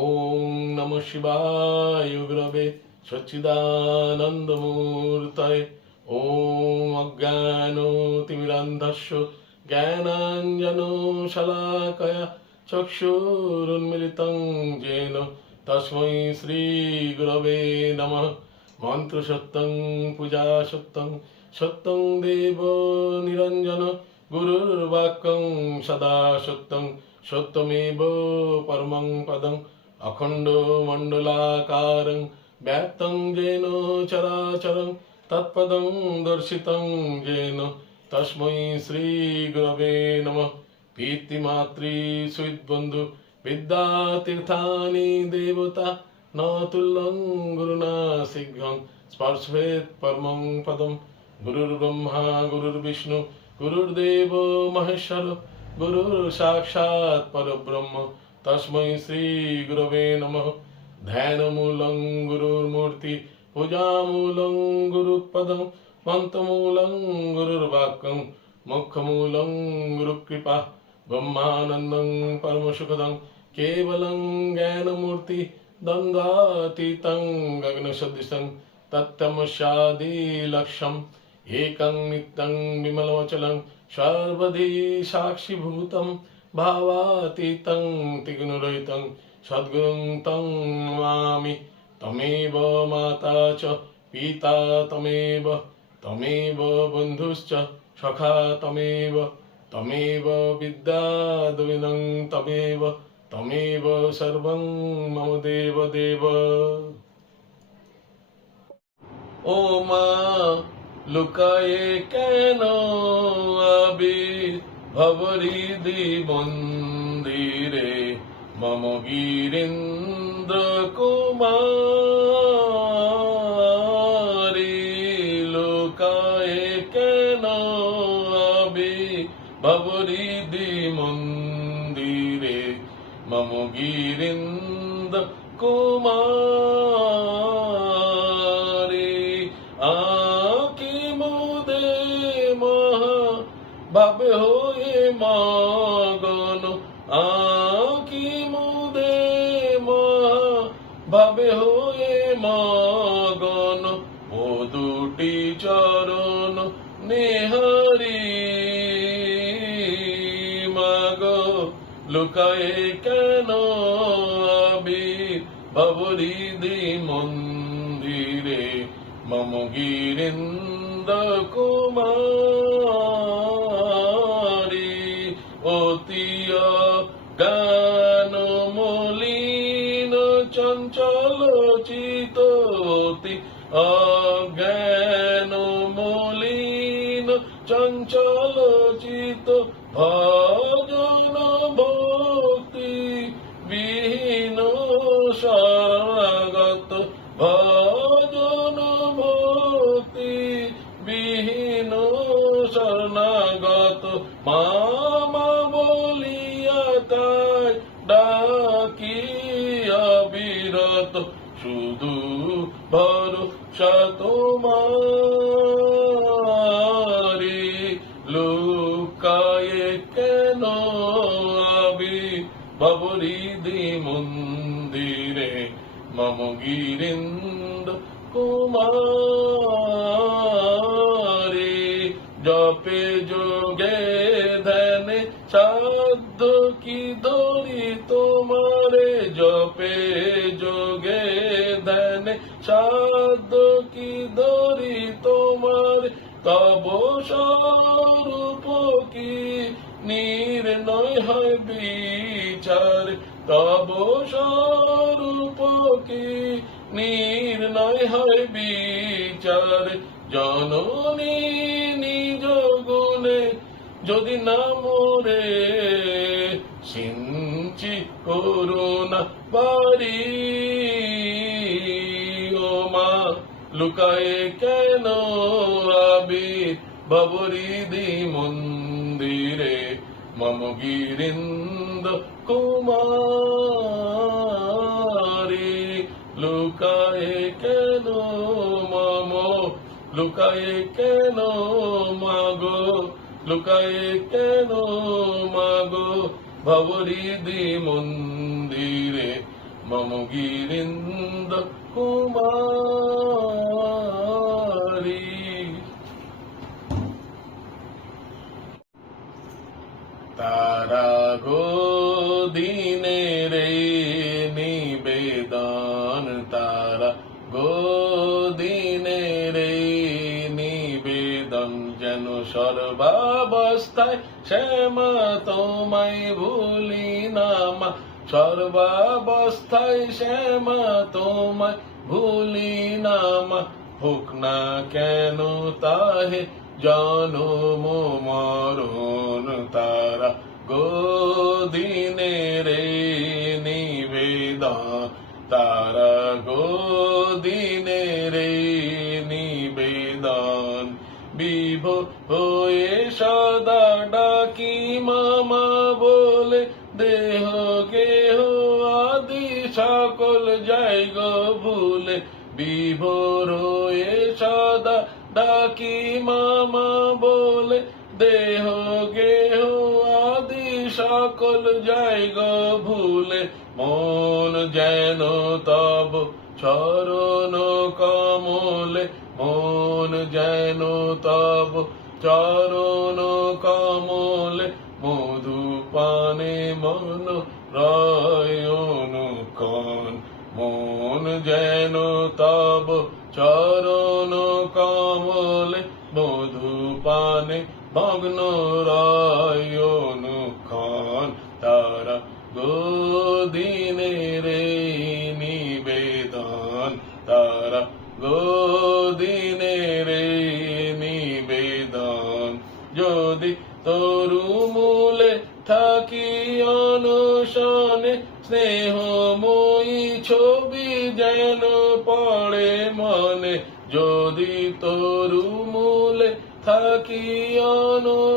ওং নম শিবায় উগ্রবে সচ্চিদানন্দমূর্তয়। ওম অজ্ঞান তিমিরান্ধস্য জ্ঞানাঞ্জন শলাকয়া চক্ষুরুন্মিলিতং জেন তস্মৈ শ্রীগুরবে নমঃ। মন্ত্রসত্যং পূজা সত্যং সত্যং দেব নিরঞ্জন, গুরুর্বাক্যং সদা সত্যং, সত্যমেব পরমং পদং। অখণ্ড মণ্ডলাকারং ব্যাপ্তং যেন চরাচরং তৎপদং দর্শিतं যেন তস্मै শ্রীগুরবে নমঃ পিতৃমাতৃ সুইদ্বন্ধু বিদ্যাতীর্থানি দেবতা ন তুল্যং গুরুণা শীঘ্রং স্পর্শেত পরমং পদম গুরুর্ব্রহ্মা গুরুর্বিষ্ণু গুরুর্দেব মহেশ্বর গুরুর সাক্ষাৎ পরব্রহ্ম तस्मै श्रीगुरवे नमः। ध्यानमूलं गुरुर्मूर्ति, पूजामूलं गुरुपदं मन्त्रमूलं गुरुर्वाक्यं, मुखमूलं गुरुकृपा, ब्रह्मानन्दं परमसुखदं, केवलं ज्ञानमूर्ति दङ्गातीतं गगनसदृशं तत्तमशादिलक्षम् एकं नित्यं विमलवचलं सर्वधि साक्षिभूतम् ভাবাতীতং তিগুণরহিতং সদ্গুরুং তং মামি তমেব মাতা চ পিতা তমেব তমেব বন্ধুশ্চ সখা তমেব তমেব বিদ্যাদবিনং তমেব তমেব সর্বং মম দেব দেব ও মা লুকায়ে কেন আবির ভবরিদি মন্দিরে মম গিরেন্দ্র কুমারী লোকায় কেন আবি ভবরিদি মন্দিরে মম গিরেন্দ্র কুমারী আকি মুদে মহা ভাবে হয়ে ভাবে হয়ে মগন, ও দুটি চরণ নেহারি। মাগো, লুকায়ে কেন আবি? ভবরিদি মন্দিরে মম গিরেন্দ্র কুমারী। অজ্ঞান মলিন চঞ্চল চিত ভজন তোমারি লুকায়ে কেন আবি বাবরিদি মন্দিরে মম গিরিন্দ কুমারী জপে যোগে ধ্যানে সাধ্য কি ধরি তোমারে? জপে যোগে সাধ্য কি ধরি তোমার? তব স্বরূপ কি? নির্ণয় হয় বিচার। তব স্বরূপ কি? নির্ণয় হয় বিচার। জননী নিজ গুণে যদি না মরে, সিঞ্চি করুণা বাড়ি। লুকায়ে কেন আবি বাবরিদি মন্দিরে মম গিরিন্দ কুমারী। লুকায়ে কেন মম? লুকায়ে কেন মাগো? লুকায়ে কেন মাগো? ভবরিদি মন্দিরে মম গিরিন্দ কুমারী। তারা গো দিনের নিবেদন, তারা গো দিনের নিবেদন, যেন সর্বাবস্থায় শ্যামা তোমায় ভুলি নামা সর্বাবস্থায় শ্যামা, তোমায় ভুলি নামা হোক না কেন তাহে জনম মরণ তারা। গোদিনে রে নিবেদন, তারা গোদিনে রে নিবেদন। বিভ গো ভুলে, মন যেন তব চরণ কমলে, মন যেন তব চরণ কমলে মধু পানে মন রয়নুকন মন যেন তব চরণ কমলে মধু পানে ভগ্ন রয়নুকন তারা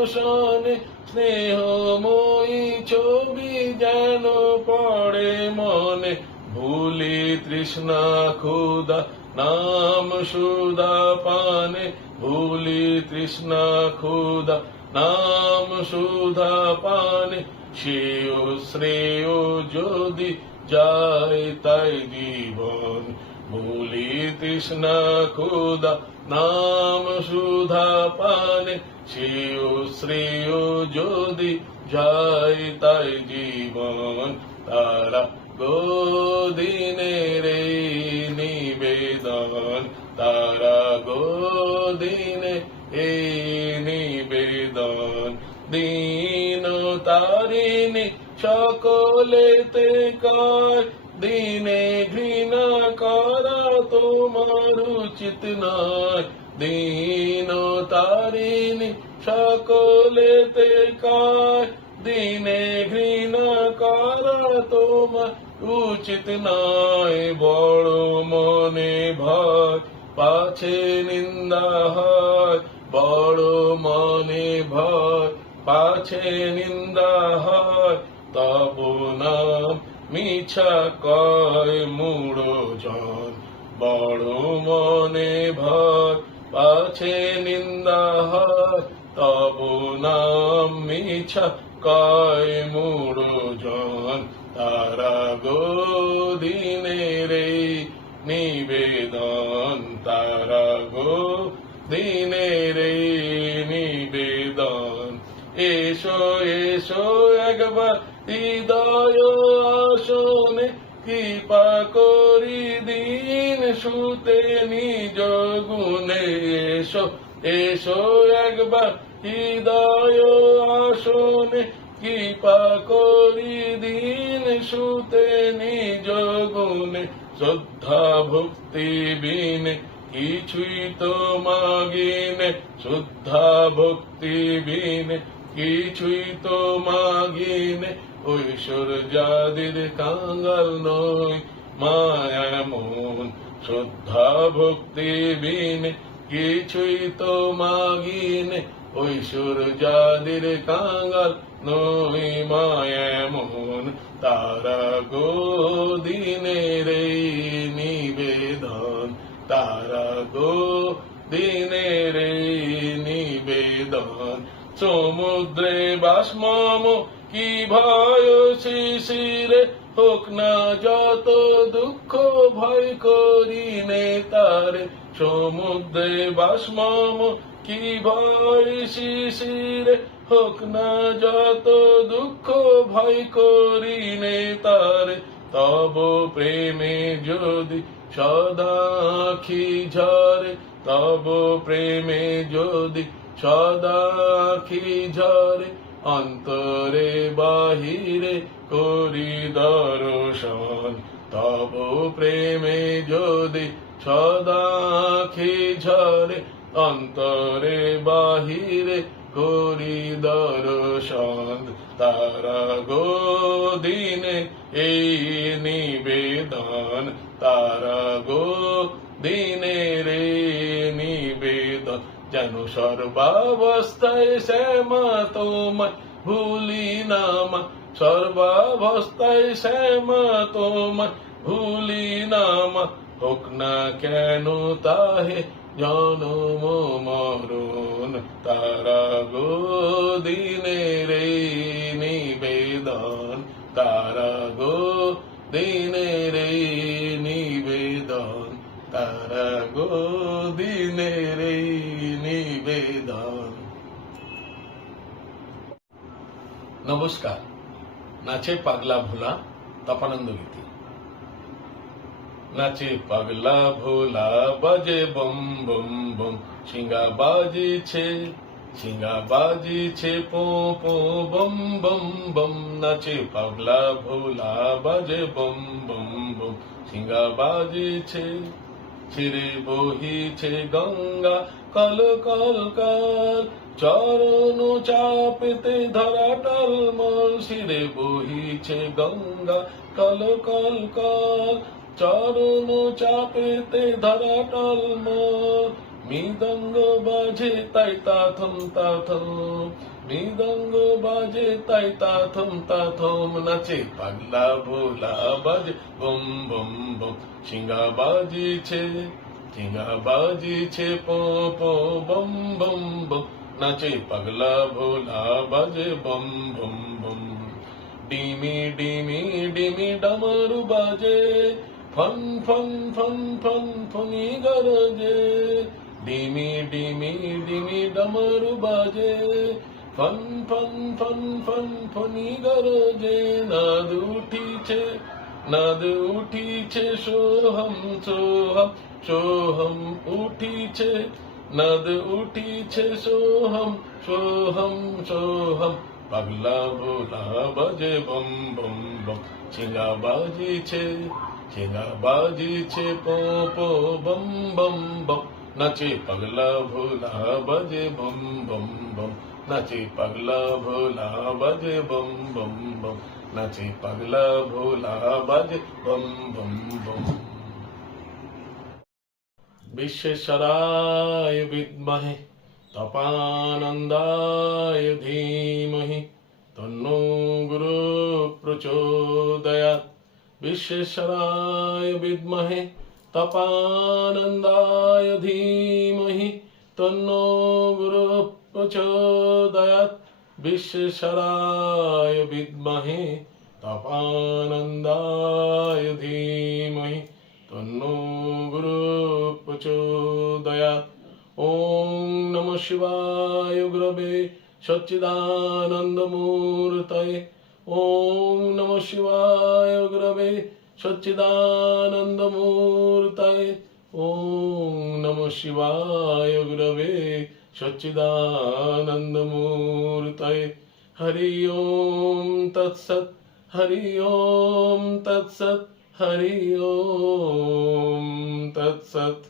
অনশনে স্নেহময়ী ছবি যেন পড়ে মনে। ভুলি তৃষ্ণা ক্ষুদা নাম সুদা পানে। ভুলি তৃষ্ণা ক্ষুদা নাম সুধা পানে। সেও শ্রেয় যদি যায় তাই জীবন ভুলি তৃষ্ণা ক্ষুদা নাম সুধা পানে সেও শ্রেয় যদি যায় তাই জীবন তারা গোদিনে রে নিবেদন, তারা গোদিনে এ নিবেদন। দিন তারিণী সকলেতে কয় দিনে ঘৃণা করা তোমার উচিত নয়। দিন তারিণী সকলেতে কয়। দিনে ঘৃণা করা তোমার উচিত নয়। বড় মনে ভয়, পাছে নিন্দা হয়। বড় মনে ভয়, পাছে নিন্দা হয়। তব নাম মিছা কয় মুড়ো জন, বড় মনে ভয় পাছে নিন্দা হয়, তব নাম মিছা কয় মুড়ো জন। তারা গোদিনে রে নিবেদন, তারা গো দিনে রে নিবেদন। এসো এসো একবার হৃদয় কৃপা করি দিন সুতে নিজ গুণে এসো এসো একবার হৃদয় আসনে। কৃপা করি দিন সুতে নিজ গুণে, শ্রদ্ধা ভক্তি বিনে কিছুই তো মাগিনে। শ্রদ্ধা ভক্তি বিনে কিছুই তো মাগিনে ঐশ্বর্যাদির কাঙ্গাল নই মায়া মন শ্রদ্ধা ভক্তি বিনে কিছুই তো মাগিনে। ঐশ্বর্যাদির কাঙ্গাল নই মায়া মন তারা গোদিনে রে নিবেদন। তারা গো দিনে রে নিবেদন। সমুদ্রে বাসমম কি ভয় শিশিরে হোক না যত দুঃখ ভয় করি নে তারে সমুদ্রে বাসমম কি ভয় শিশিরে হোক না যত দুঃখ ভয় করি নে তারে তব প্রেমে যদি সদা আখি ঝরে, তব প্রেমে যদি সদা আখি ঝরে। অন্তরে বাহিরে করি দর্শন। তব প্রেমে যদি সদা আখি ঝরে অন্তরে বাহিরে করি দর্শন। তারা গো দিনে এই নিবেদন, তারা গো দিনে রে যেন সর্বাবস্থায় শ্যামা তোমায় ভুলি নামা সর্বাবস্থায় শ্যামা তোমায় ভুলি নামা হোক না কেন তাহে জনম মরণ তারা গো দিনে রে নিবেদন তারা গো দিনে রে নমস্কার। নাচে পাগলা ভোলা, তপানন্দ গীতি। নাচে পাগলা ভোলা, বাজে বম বম বম। সিঙ্গা বাজিছে সিঙ্গা বাজিছে, পো পো বম বম বম। নাচে পাগলা ভোলা, বাজে বম বম বম। সিঙ্গা বাজিছে, ছিড়ে বহিছে গঙ্গা কল কল কল, চরণ চাপতে ধরা টলমল ছিড়ে বহিছে গঙ্গা, কল কল কল, চরণ চাপেতে ধরা টলমল মৃদঙ্গ বাজে তাই তাথম তাথম মৃদঙ্গ বাজে তাই তাথম তাথম নাচে পাগলা ভোলা বাজে, বম বম বম সিঙ্গা বাজিছে। সিঙ্গা বাজিছে পো পো বম বম বম নাচে পাগলা ভোলা বাজে বম বম বম ডিমি ডিমি ডিমি ডমরু বাজে ফন ফন ফন ফন ফনি গরজে ডিমি ডিমি ডিমি ডমরু বাজে ফন ফন ফন ফন ফনি গরজে নাদ উঠিছে নাদ উঠিছে সোহম সোহম সোহম উঠিছে নাদ উঠিছে সোহম সোহম সোহম পাগলা ভোলা বাজে বম বম বম চিঙ্গা বাজিছে চিঙ্গা বাজিছে পো পো বম বম বম নাচে পাগলা ভোলা বাজে বম বম বম নাচে পাগলা ভোলা বাজে বম বম বম নাচে পাগলা ভোলা বাজে বম বম বম বিশ্বেশ্বরায় বিদ্মহে তপানন্দায় ধীমহি তন্ন গুরু প্রচোদয়াৎ বিশ্বেশ্বরায় বিদ্মহে তপানন্দায় ধীমহি তন্ন গুরু প্রচোদয়াৎ বিশ্বেশ্বরায় বিদ্মহে তপানন্দায় ধীমহি তন্ন गुरु प्रचोदयात् ॐ नमः शिवाय गुरवे सच्चिदानन्दमूर्तये ॐ नमः शिवाय गुरवे सच्चिदानन्दमूर्तये ॐ नमः शिवाय गुरवे सच्चिदानन्दमूर्तये हरि ओं तत्सत् हरि ओं तत्सत् हरि ओं तत्सत्